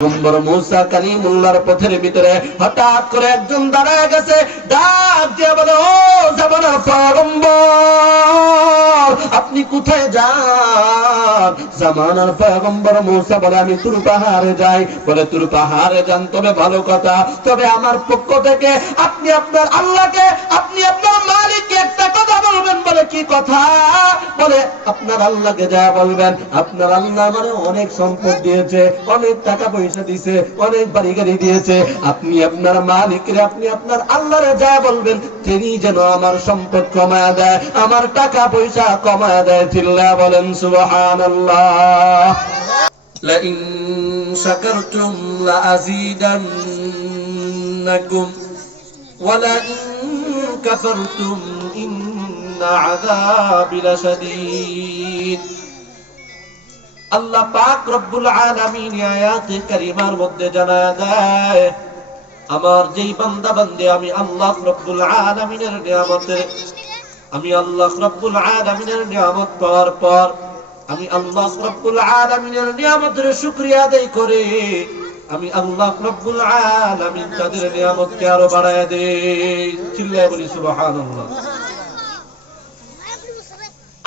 পয়গম্বর মুসা কালিমুল্লাহর পথের ভিতরে হঠাৎ করে একজন দাঁড়ায় গেছে, ডাক দিয়ে বলে, ও জামানার পয়গম্বর, আপনি কোথায় যান? জামানার পয়গম্বর মুসা বলে, আমি তুর পাহাড়ে যাই। বলে, তুর পাহাড়ে যান, তবে ভালো কথা, তবে আমার পক্ষ থেকে আপনি আপনার আল্লাহকে, আপনি আপনার মালিককে একটা কথা বলবেন। বলে, কি কথা? বলে, আপনার আল্লাহকে যা বলবেন, আপনার আল্লাহ মানে অনেক সম্পদ দিয়েছে, অনেক টাকা পয়সা দিয়েছে, অনেক বাড়ি গাড়ি দিয়েছে, আপনি আপনার মালিকরে, আপনি আপনার আল্লাহরে যা বলবেন, তিনি যেন আমার সম্পদ কমায়া দেয়, আমার টাকা পয়সা কমায়া দেয়। চিল্লায়া বলেন সুবহানাল্লাহ। লাইন শাকারতুম লাযীদান্নাকুম ওয়া লাইন কাফারতুম ইন্না আযাবি লাশাদীদ। আল্লাহ পাক রব্বুল আলামিন আয়াতে কারিমার মধ্যে জানায় দেয়, আমার যেই বান্দা বান্দে আমি আল্লাহ রব্বুল আলামিনের নিয়ামত পাওয়ার পর আমি আল্লাহ রব্বুল আলামিনের নিয়ামতের শুকরিয়া আদায় করে আমি আল্লাহ রব্বুল আলামিন তাদের নিয়ামতকে আরো বাড়ায় দেই। চিল্লায় বলি সুবহানাল্লাহ।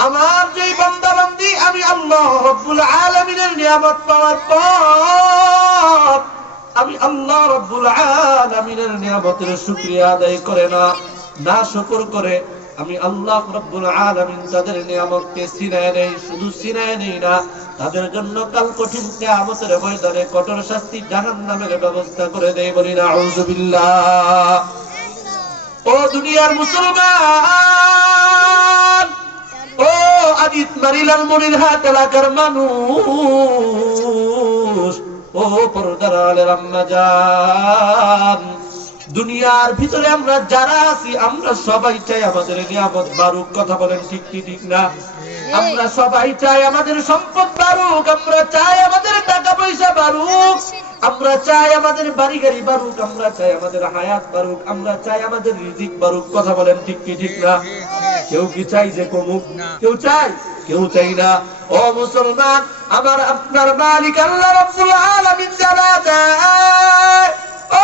আমার যেই বান্দা বান্দি আমি আল্লাহ রব্বুল আলামিনের নিয়ামত পাওয়ার পর আমি আল্লাহ রব্বুল আলামিনের নিয়ামতের শুকরিয়া আদায় করে না শুকর করে আমি আল্লাহ রব্বুল আলামিন তাদের নিয়ামতকে ছিনায় নেই। শুধু ছিনায় নেই না, তাদের জন্য কাল কঠিন কিয়ামতের ময়দানে কঠোর শাস্তি জাহান্নামের ব্যবস্থা করে দেয়। বলি নাউযুবিল্লাহ। ও দুনিয়ার মুসলমান, ও আদিত মারিলাল মনিরহাট এলাকার মানুষ, ও পর্দার আলের আম্মা জান, দুনিয়ার ভিতরে আমরা যারা আছি আমরা সবাই চাই আমাদের নিয়ামত বাড়ুক। কথা বলেন ঠিক কি ঠিক না? আমরা সবাই চাই আমাদের সম্পদ বাড়ুক, আমরা চাই আমাদের টাকা পয়সা বাড়ুক, আমরা চাই আমাদের বাড়ি গাড়ি বাড়ুক, আমরা চাই আমাদের হায়াত বাড়ুক, আমরা চাই আমাদের রিজিক বাড়ুক। কথা বলেন ঠিক কি ঠিক না? কেউ কি চাই যে কমুক? কেউ চাই? কেউ চাই না। ও মুসলমান, আমার আপনার মালিক আল্লাহ রাব্বুল আলামিন জানা দেয়, ও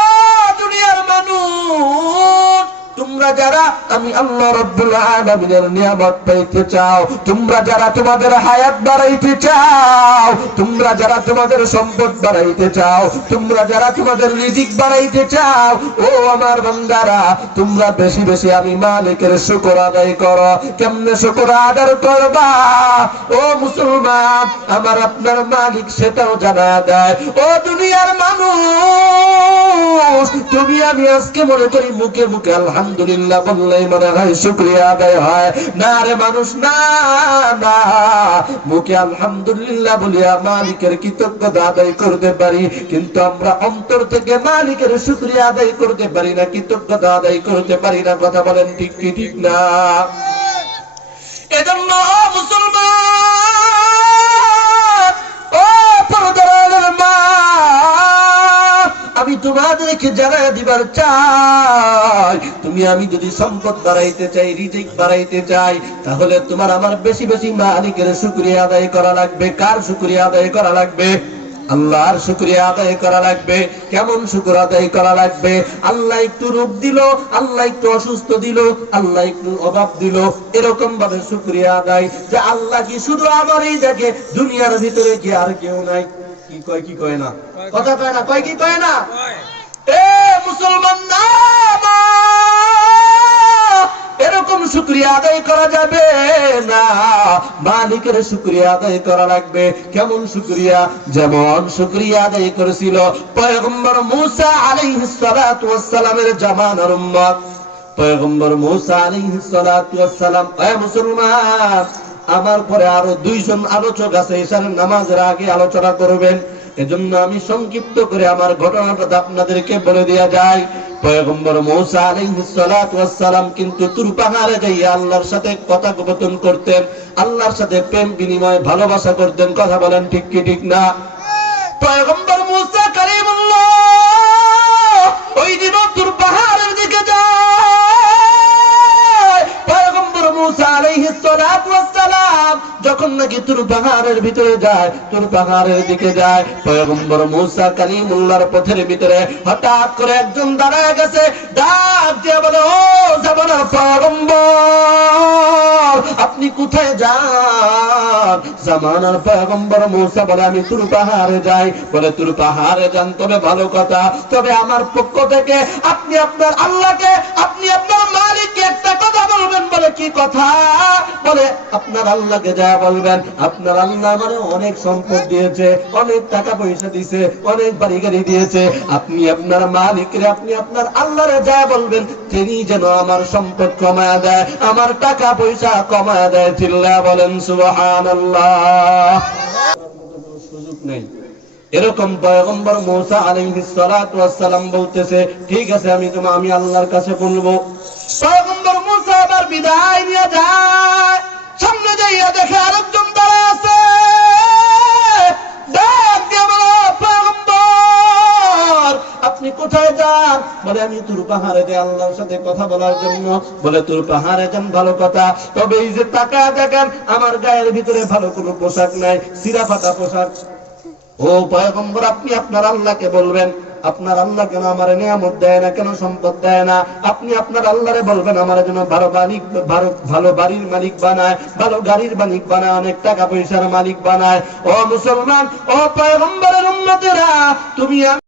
দুনিয়ার মানুষ, তোমরা যারা আমি আল্লাহ রাব্বুল আলামিনের নিয়ামত পাইতে চাও, তোমরা যারা তোমাদের হায়াত বাড়াইতে চাও, তোমরা যারা তোমাদের সম্পদ বাড়াইতে চাও, তোমরা যারা তোমাদের রিজিক বাড়াইতে চাও, ও আমার বান্দারা, তোমরা বেশি বেশি আমি মালিকের শুকর আদায় করো। কেমনে শুকর আদায় করবা? ও মুসলমান, আমার আপনার মালিক সেটাও জানা দেয়। ও দুনিয়ার মানুষ, তুমি আমি আজকে মনে করি মুখে মুখে আলহামদুলিল্লাহ বললেই মনে হয় শুকরিয়া আদায় হয়। না রে মানুষ, না না, মুখে আলহামদুলিল্লাহ বলিয়া মালিকের কৃতজ্ঞতা আদায় করতে পারি, কিন্তু আমরা অন্তর থেকে মালিকের শুকরিয়া আদায় করতে পারি না, কৃতজ্ঞতা আদায় করতে পারি না। কথা বলেন ঠিক কি ঠিক না? এজন্য মুসলমান, ও পর্দার মা, আমি তোমাদেরকে জানাই দিবার চাই, তুমি আমি যদি সম্পদ বাড়াইতে চাই, রিজিক বাড়াইতে চাই, তাহলে তোমার আমার বেশি বেশি মালিকের শুকরিয়া আদায় করা লাগবে। কার শুকরিয়া আদায় করা লাগবে? আল্লাহর শুকরিয়া আদায় করা লাগবে। কেমন শুকর আদায় করা লাগবে? আল্লাহ একটু রোগ দিল, আল্লাহ একটু অসুস্থ দিল, আল্লাহ একটু অভাব দিল, এরকম ভাবে শুকরিয়া আদায়, যে আল্লাহ কি শুধু আমারই দেখে, দুনিয়ার ভিতরে কি আর কেউ নাই? কি কয় কি কয় না? কথা কয় না? কয় কি কয় না? এ মুসলমান, না এরকম শুকরিয়া আদায় করা যাবে না, মালিকের শুকরিয়া আদায় করা লাগবে। কেমন শুকরিয়া? যেমন শুকরিয়া আদায় করেছিল পয়গম্বর মুসা আলাইহিস সালাতু ওয়াস সালামের জামানার উম্মত। পয়গম্বর মুসা আলাইহিস সালাতু ওয়াস সালাম, এ মুসলমান, আমার পরে আরো দুইজন আলোচক আছে, ঈশার নামাজের আগে আলোচনা করবেন, এজন্য আমি সংক্ষিপ্ত করে আমার ঘটনাটা আপনাদেরকে বলে দেয়া যায়। পয়গম্বর মুসা আলাইহিস সালাতু ওয়াস সালাম কিন্তু তুর পাহাড়ে যাইয়া আল্লাহর সাথে কথোপকথন করতেন, আল্লাহর সাথে প্রেম বিনিময় ভালোবাসা করতেন। কথা বলেন ঠিক কি ঠিক না? পয়গম্বর মুসা কালিমুল্লাহ ওই দিন তুর পাহাড়ের দিকে যায়। পয়গম্বর মুসা আলাইহিস সালাতু ওয়াস সালাম যখন নাকি তুর পাহাড়ের পাহাড়ের ভিতরে যায়, তুর পাহাড়ের দিকে যায়। পয়গম্বর মুসা কালিমুল্লাহর পথের ভিতরে হঠাৎ করে একজন দাঁড়ায় গেছে, ডাক দিয়ে বলে, ও জামানার পয়গম্বর, আপনি কোথায় যান? জামানার পয়গম্বর মুসা বলে, আমি তুর পাহাড়ে যাই। বলে, তুর পাহাড়ে যান, তবে ভালো কথা, তবে আমার পক্ষ থেকে আপনি আপনার আল্লাহকে, আপনি আপনার মালিককে একটা কথা বলবেন। বলে, কি কথা? বলে, আপনার আল্লাহকে যা বলবেন, আপনার আল্লাহ মানে অনেক সম্পদ দিয়েছে, অনেক টাকা পয়সা দিয়েছে, অনেক বাড়ি গাড়ি দিয়েছে। আপনি আপনার মালিকরে, আপনি আপনার আল্লাহরে যা বলবেন, তিনি যেন আমার সম্পদ কমায়া দেয়, আমার টাকা পয়সা কমায়া দেয়। চিল্লা বলেন সুবহানাল্লাহ। সুযোগ নেই। এরকম পয়গম্বর মুসা আলাইহিস সালাতু ওয়াস সালাম বলতেছে, ঠিক আছে, আমি আল্লাহর কাছে বলবো। পয়গম্বর মুসা আবার বিদায় নিয়ে যায়, সামনে যাইয়া দেখে আরেকজন দাঁড়া আছে। ডাক দিয়ে বলে, পয়গম্বর, আপনি কোথায় যান? বলে, আমি তুর পাহাড়ে যাই আল্লাহর সাথে কথা বলার জন্য। বলে, তুর পাহাড়ে যান, ভালো কথা, তবে এই যে টাকা দেখেন, আমার গায়ের ভিতরে ভালো কোনো পোশাক নাই, চিরা ফাটা পোশাক। ও পয়গম্বর, আপনি আপনার আল্লাহকে বলবেন, আপনার আল্লাহ কেন আমার নিয়ামত দেয় না, কেন সম্পদ দেয় না? আপনি আপনার আল্লাহরে বলবেন আমার জন্য ভালো বাড়ির মালিক বানায়, ভালো গাড়ির মালিক বানায়, অনেক টাকা পয়সার মালিক বানায়। ও মুসলমান, ও পয়গম্বরের উম্মতেরা, তুমি আমি